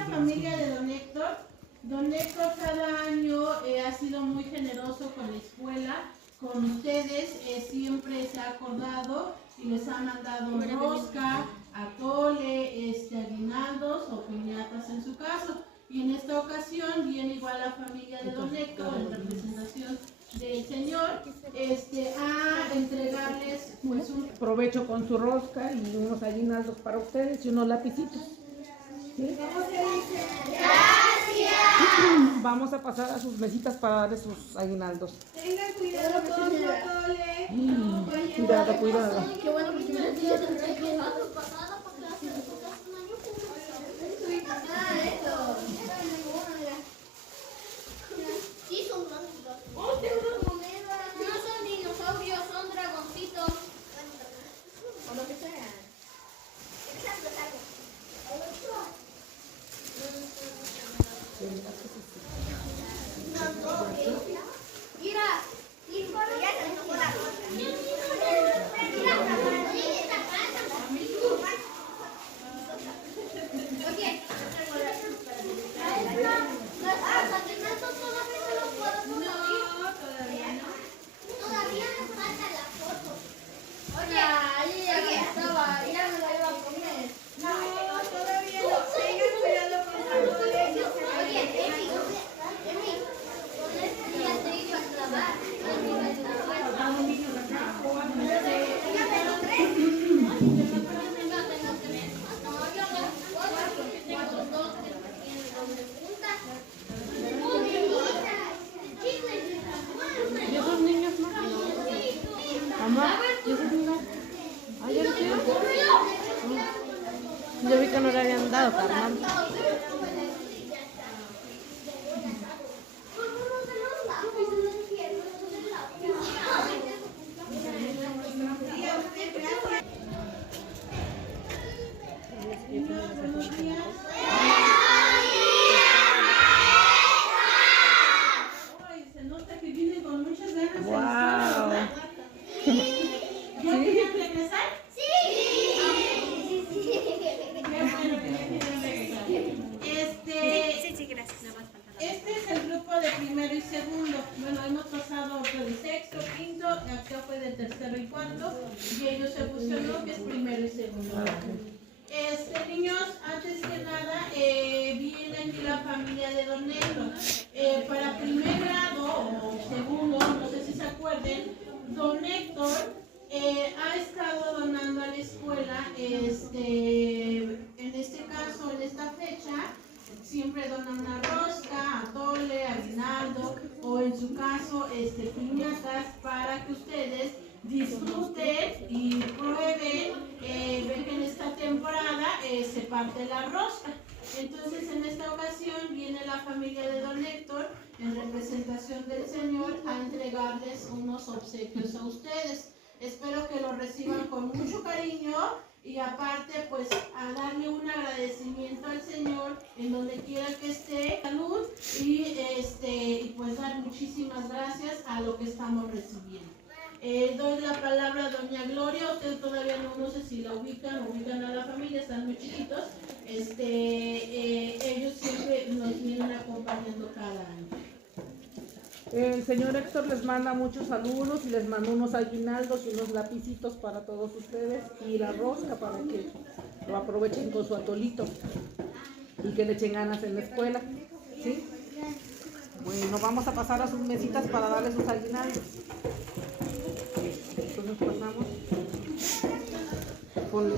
la familia de don Héctor. Don Héctor cada año ha sido muy generoso con la escuela, con ustedes, siempre se ha acordado y les ha mandado rosca, atole, aguinaldos o piñatas en su caso. Y en esta ocasión viene igual la familia de don Héctor en representación del Señor a entregarles pues un provecho con su rosca y unos aguinaldos para ustedes y unos lapicitos. ¿Sí? Gracias. Vamos a pasar a sus mesitas para darles sus aguinaldos. Tengan cuidado con su atole. Cuidado, cuidado. Qué bueno que me sí, son grandes. Oh, tengo unas monedas. No son dinosaurios, son dragoncitos. O lo que sea. Mira, ya se me tocó la oye, los alimentos todavía no los puedo consumir. No, todavía no. Todavía me falta la foto. Oye, ahí ya estaba, ya me la iba a comer. No, todavía no. Tengan cuidado con su atole. Oye, Emi, con este día te iba a clavar. ¿Y esos niños no? Mamá, ¿y esos niños? ¿Ah, ya lo quieren? Yo vi que no le habían dado, carnal. Buenos días. Ay, se nota que vienen con muchas ganas. Wow. ¿Ya querían regresar? Sí. Qué bueno que ya querían regresar. Sí, gracias. Nada más falta la Este es el grupo de primero y segundo. Bueno, hemos pasado otro de sexto, quinto, acá fue de tercero y cuarto, y ellos se fusionó que es primero y segundo. Niños, antes que nada, viene aquí la familia de don Héctor. Para primer grado o segundo, no sé si se acuerden, don Héctor ha estado donando a la escuela, en este caso, en esta fecha, siempre dona una rosca, atole, aguinaldo o en su caso piñatas para que ustedes disfruten y prueben. Ven que en esta temporada se parte la rosca. Entonces en esta ocasión viene la familia de don Héctor en representación del Señor a entregarles unos obsequios a ustedes. Espero que lo reciban con mucho cariño y aparte pues a darle un agradecimiento al Señor en donde quiera que esté, salud y pues dar muchísimas gracias a lo que estamos recibiendo. Doy la palabra a doña Gloria. Usted todavía no sé si la ubican a la familia, están muy chiquitos. Ellos siempre nos vienen acompañando cada año. El señor Héctor les manda muchos saludos y les manda unos aguinaldos y unos lapicitos para todos ustedes y la rosca para que lo aprovechen con su atolito y que le echen ganas en la escuela. ¿Sí? Bueno, vamos a pasar a sus mesitas para darles sus aguinaldos. Entonces pasamos. Ponle.